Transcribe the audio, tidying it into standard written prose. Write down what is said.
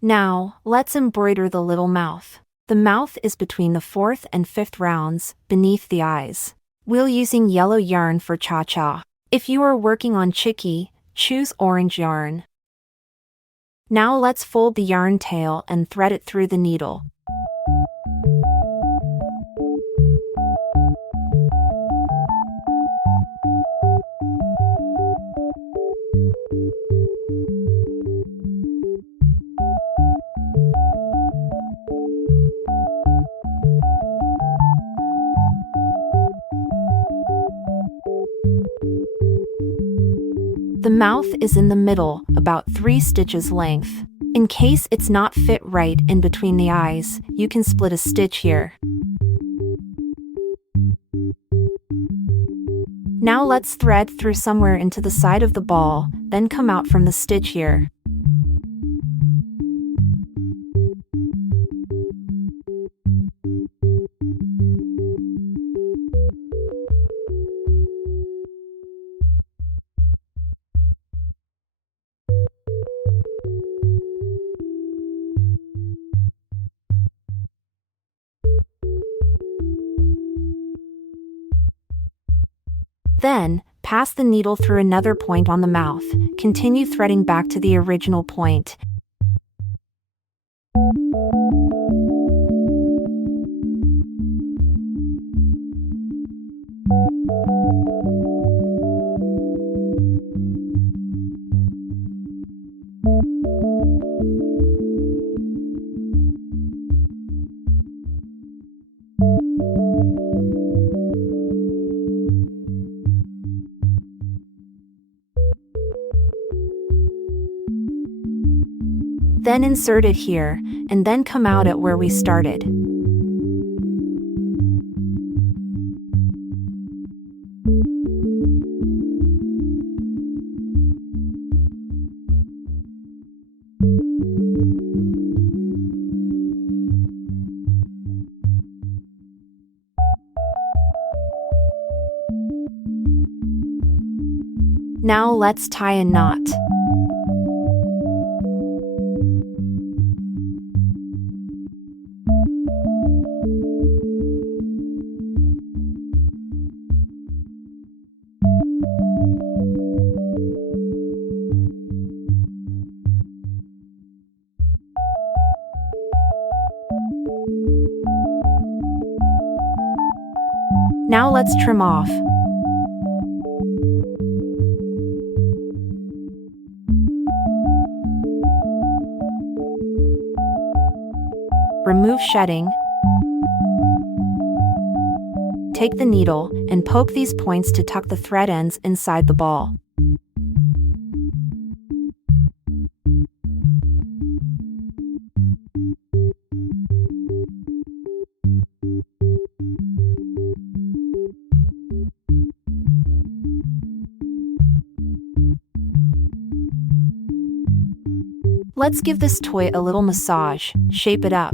Now, let's embroider the little mouth. The mouth is between the 4th and 5th rounds, beneath the eyes. We're using yellow yarn for Chacha. If you are working on Chicky, choose orange yarn. Now let's fold the yarn tail and thread it through the needle. The mouth is in the middle, about 3 stitches length. In case it's not fit right in between the eyes, you can split a stitch here. Now let's thread through somewhere into the side of the ball, then come out from the stitch here. Then, pass the needle through another point on the mouth. Continue threading back to the original point. Then insert it here, and then come out at where we started. Now let's tie a knot. Now let's trim off. Remove shedding. Take the needle and poke these points to tuck the thread ends inside the ball. Let's give this toy a little massage, shape it up.